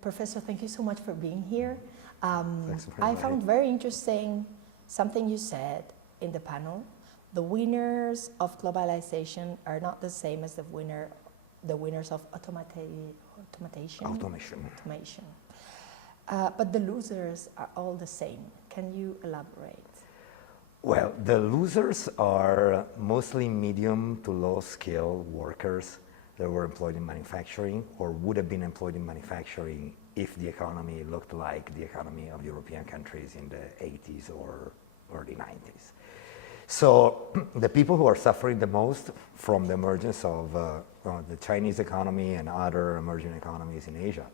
Professor, thank you so much for being here. Thanks for I inviting found me. very interesting something you said in the panel. The winners of globalization are not the same as the winners of automation. But the losers are all the same. Can you elaborate? Well, the losers are mostly medium to low skill workers that were employed in manufacturing or would have been employed in manufacturing if the economy looked like the economy of European countries in the 80s or early 90s. So the people who are suffering the most from the emergence of the Chinese economy and other emerging economies in Asia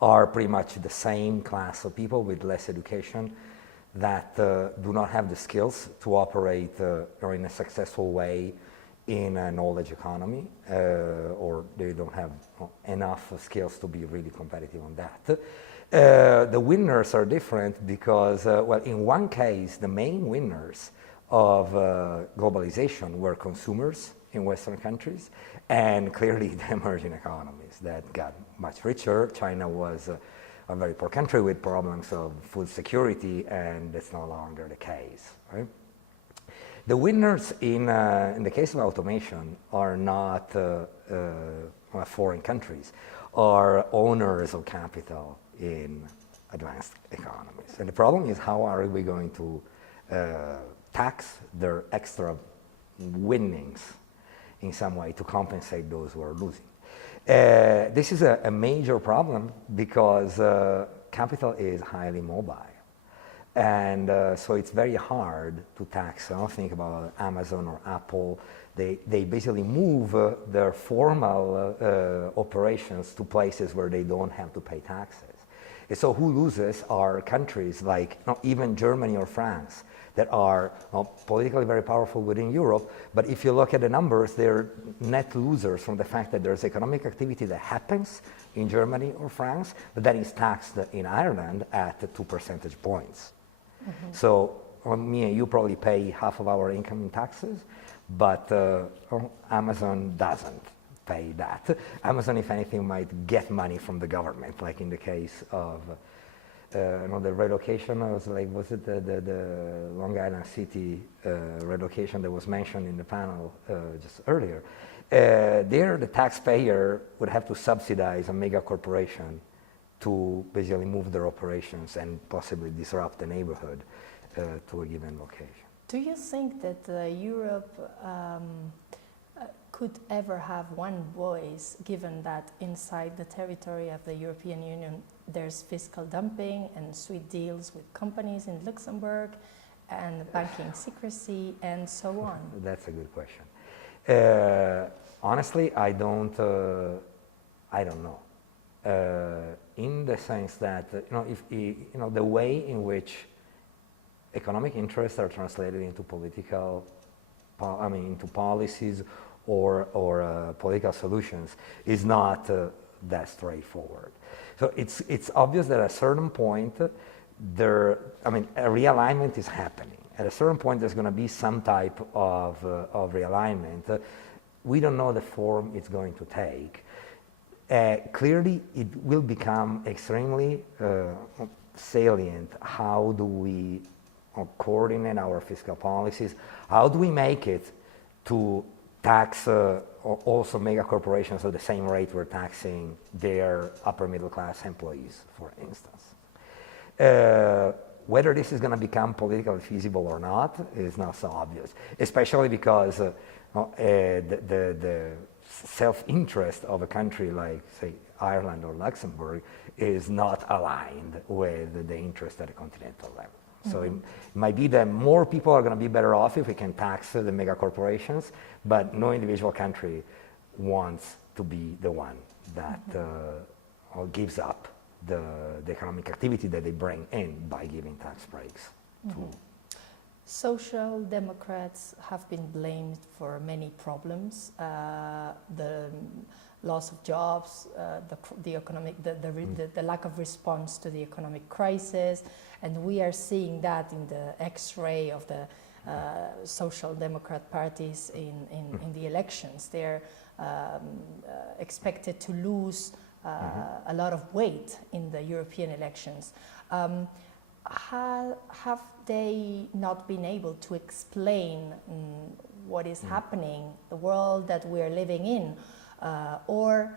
are pretty much the same class of people with less education that do not have the skills to operate in a successful way in a knowledge economy, or they don't have enough skills to be really competitive on that. The winners are different because, well, in one case, the main winners of globalization were consumers in Western countries, and clearly the emerging economies that got much richer. China was a very poor country with problems of food security, and that's no longer the case, right? The winners in the case of automation are not foreign countries, are owners of capital in advanced economies. And the problem is, how are we going to tax their extra winnings in some way to compensate those who are losing? This is a major problem because capital is highly mobile. And so it's very hard to tax. I don't think about Amazon or Apple. They basically move their formal operations to places where they don't have to pay taxes. And so who loses are countries like even Germany or France that are politically very powerful within Europe, but if you look at the numbers, they're net losers from the fact that there's economic activity that happens in Germany or France, but that is taxed in Ireland at 2 percentage points. Mm-hmm. So me and you probably pay half of our income in taxes, but Amazon doesn't pay that. Amazon, if anything, might get money from the government, like in the case of the relocation. Was it the Long Island City relocation that was mentioned in the panel just earlier? There, the taxpayer would have to subsidize a mega corporation to basically move their operations and possibly disrupt the neighborhood to a given location. Do you think that Europe could ever have one voice, given that inside the territory of the European Union there's fiscal dumping and sweet deals with companies in Luxembourg and banking secrecy and so on? That's a good question. Honestly, I don't know. In the sense that if the way in which economic interests are translated into into policies or political solutions is not that straightforward. So it's obvious that at a certain point a realignment is happening. At a certain point, there's going to be some type of realignment. We don't know the form it's going to take. Clearly, it will become extremely salient. How do we coordinate our fiscal policies? How do we make it to tax also mega corporations at the same rate we're taxing their upper middle class employees, for instance? Whether this is going to become politically feasible or not is not so obvious, especially because the self-interest of a country like, say, Ireland or Luxembourg is not aligned with the interest at a continental level. Mm-hmm. So it might be that more people are going to be better off if we can tax the mega corporations, but no individual country wants to be the one that gives up the economic activity that they bring in by giving tax breaks. Mm-hmm. Social Democrats have been blamed for many problems, the loss of jobs, the lack of response to the economic crisis, and we are seeing that in the X-ray of the Social Democrat parties in the elections. They're expected to lose a lot of weight in the European elections. Have they not been able to explain what is happening, the world that we are living in, or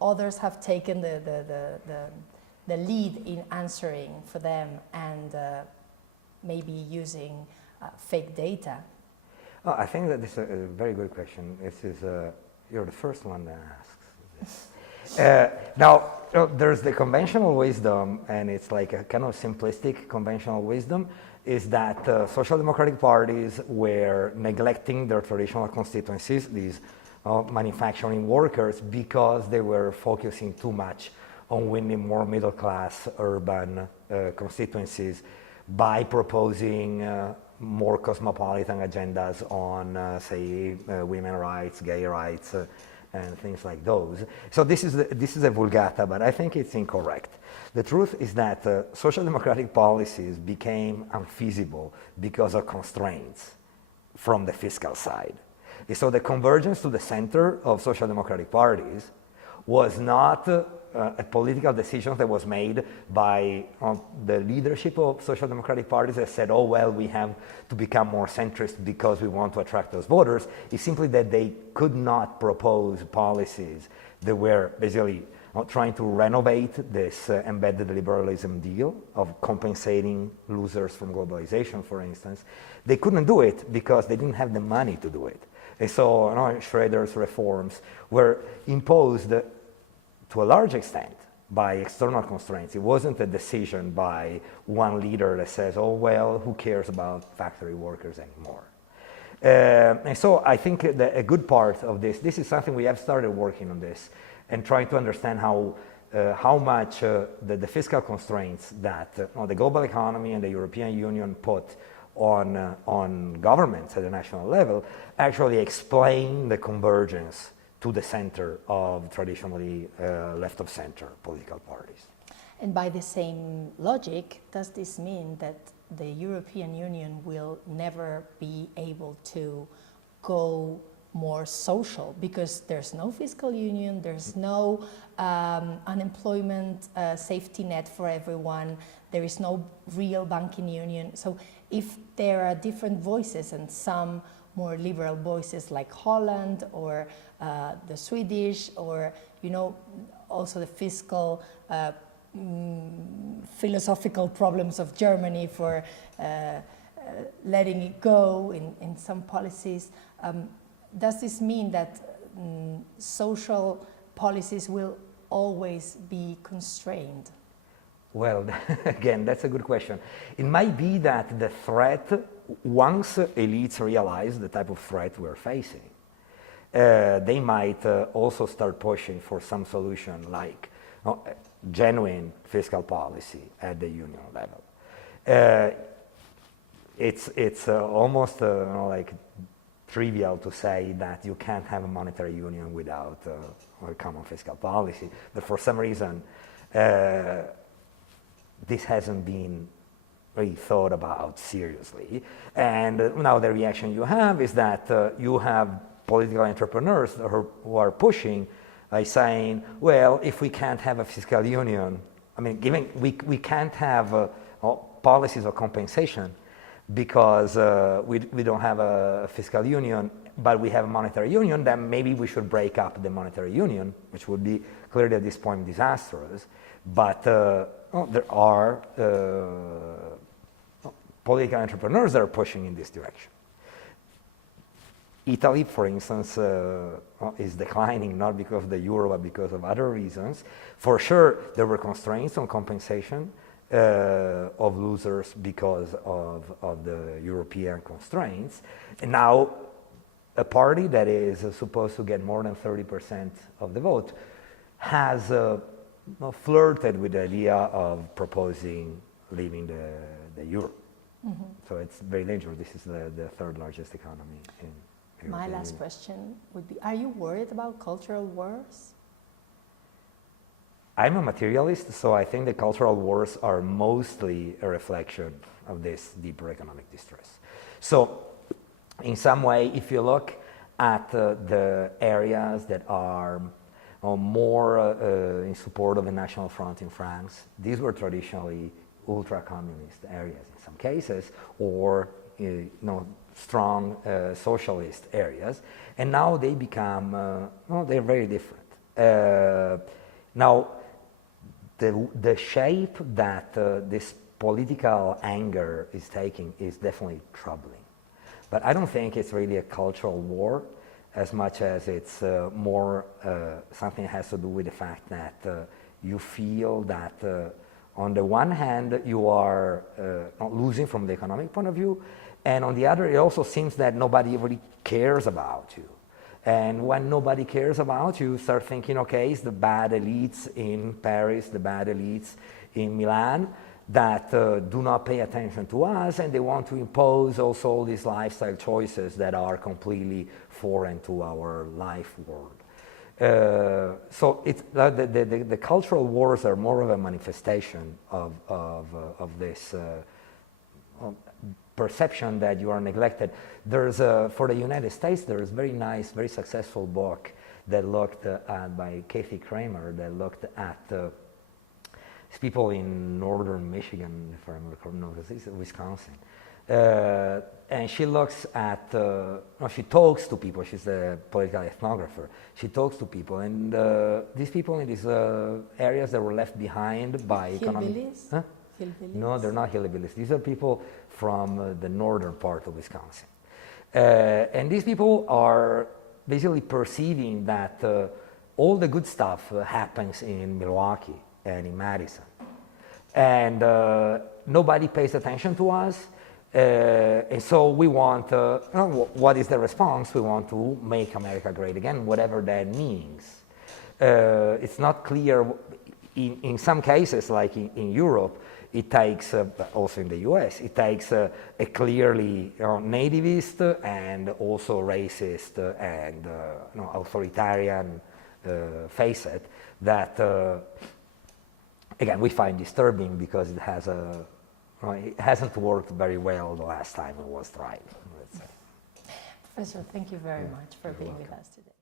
others have taken the lead in answering for them and maybe using fake data? Oh, I think that this is a very good question. This is you're the first one that asks this. Now, there's the conventional wisdom, and it's like a kind of simplistic conventional wisdom, is that social democratic parties were neglecting their traditional constituencies, these manufacturing workers, because they were focusing too much on winning more middle-class urban constituencies by proposing more cosmopolitan agendas on, say, women's rights, gay rights, and things like those. So this is a vulgata, but I think it's incorrect. The truth is that social democratic policies became unfeasible because of constraints from the fiscal side. And so the convergence to the center of social democratic parties was not a political decision that was made by the leadership of social democratic parties that said, oh, well, we have to become more centrist because we want to attract those voters. It's simply that they could not propose policies that were basically trying to renovate this embedded liberalism deal of compensating losers from globalization, for instance. They couldn't do it because they didn't have the money to do it. And so Schroeder's reforms were imposed to a large extent by external constraints. It wasn't a decision by one leader that says, oh, well, who cares about factory workers anymore? And so I think that a good part of this is something we have started working on this and trying to understand how much the fiscal constraints that the global economy and the European Union put on governments at the national level actually explain the convergence to the center of traditionally left of center political parties. And by the same logic, does this mean that the European Union will never be able to go more social because there's no fiscal union, there's no unemployment safety net for everyone, there is no real banking union? So if there are different voices and some more liberal voices like Holland or the Swedish, or also the fiscal philosophical problems of Germany for letting it go in some policies. Does this mean that social policies will always be constrained? Well, again, that's a good question. It might be that the threat, once elites realize the type of threat we're facing, they might also start pushing for some solution like genuine fiscal policy at the union level. It's almost like trivial to say that you can't have a monetary union without a common fiscal policy, but for some reason this hasn't been really thought about seriously. And now the reaction you have is that you have political entrepreneurs who are pushing by saying, well, if we can't have a fiscal union, I mean, we can't have policies of compensation because we don't have a fiscal union, but we have a monetary union, then maybe we should break up the monetary union, which would be clearly at this point disastrous. But there are political entrepreneurs that are pushing in this direction. Italy, for instance, is declining not because of the euro, but because of other reasons. For sure, there were constraints on compensation of losers because of the European constraints. And now, a party that is supposed to get more than 30% of the vote has flirted with the idea of proposing leaving the euro. Mm-hmm. So it's very dangerous. This is the third largest economy in Europe. My last question would be, are you worried about cultural wars? I'm a materialist, so I think the cultural wars are mostly a reflection of this deeper economic distress. So in some way, if you look at the areas that are more in support of the National Front in France. These were traditionally ultra-communist areas in some cases, or strong socialist areas, and now they become, they're very different. Now, the shape that this political anger is taking is definitely troubling. But I don't think it's really a cultural war as much as it's more something that has to do with the fact that you feel that on the one hand you are not losing from the economic point of view, and on the other it also seems that nobody really cares about you. And when nobody cares about you, you start thinking, okay, it's the bad elites in Paris, the bad elites in Milan that do not pay attention to us, and they want to impose also all these lifestyle choices that are completely foreign to our life world. So it's, the cultural wars are more of a manifestation of this perception that you are neglected. There's for the United States, there's a very nice, very successful book that looked at by Kathy Kramer, that looked at people in northern Michigan, if I remember, no, it's Wisconsin. And she looks at, she talks to people, she's a political ethnographer. She talks to people, and these people in these areas that were left behind by economic... Hillbillies? Huh? Hillbillies? No, they're not hillbillies. These are people from the northern part of Wisconsin. And these people are basically perceiving that all the good stuff happens in Milwaukee and in Madison. And nobody pays attention to us. And so we want, what is the response? We want to make America great again, whatever that means. It's not clear, in some cases, like in Europe, it takes, also in the US, it takes a clearly nativist and also racist and authoritarian facet that, again, we find disturbing because it has it hasn't worked very well the last time it was tried, let's say. Professor, thank you very much for being with us today.